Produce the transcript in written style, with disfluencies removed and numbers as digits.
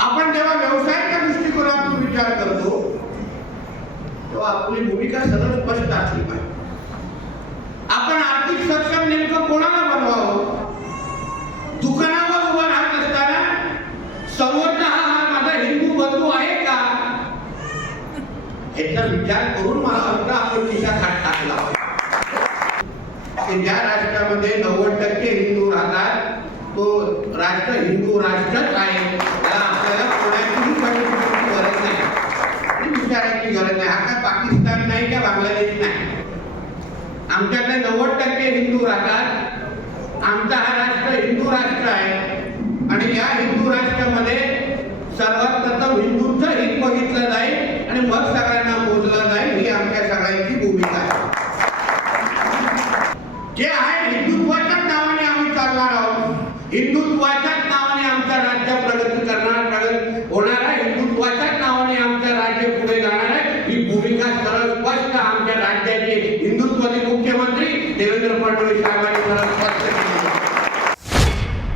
आपण जेव्हा व्यवसायाच्या दृष्टिकोनातून विचार करतो तेव्हा आपली भूमिका सरळ स्पष्ट असली पाहिजे. आपण आर्थिक सक्षम नेमकं कोणाला बनवावं? दुकानावर उभा राहत असताना समोरचा हा माझा हिंदू बंधू आहे का याचा विचार करून मला वाटतं आपण खिशात हात टाकला की ज्या राष्ट्रामध्ये 90% हिंदू राहतात तो राष्ट्र हिंदू राष्ट्रच आहे. त्याला आपल्याला कोणाचीही पाठिंबाची गरज नाही आणि विचारायची गरज नाही. हा काय पाकिस्तान नाही का बांगलादेश नाही. आमच्याकडे 90% हिंदू राहतात. आमचा हा राष्ट्र हिंदू राष्ट्र आहे आणि या हिंदू राष्ट्रामध्ये सर्वात प्रथम हिंदूंचं हित बघितलं जाईल आणि मग सगळ्यांना मोजलं जाईल. ही आमच्या सगळ्यांची भूमिका आहे. जे आहे हिंदुत्वाच्याच नावाने आम्ही चालणार आहोत. हिंदुत्वाच्याच नावाने आमचं राज्य प्रगती करणार होणार आहे. हिंदुत्वाच्याच नावाने आमचं राज्य पुढे जाणार आहे. ही भूमिका सरळ स्पष्ट आमच्या राज्याचे हिंदुत्वाचे मुख्यमंत्री देवेंद्र फडणवीस साहेबांनी सरळ स्पष्ट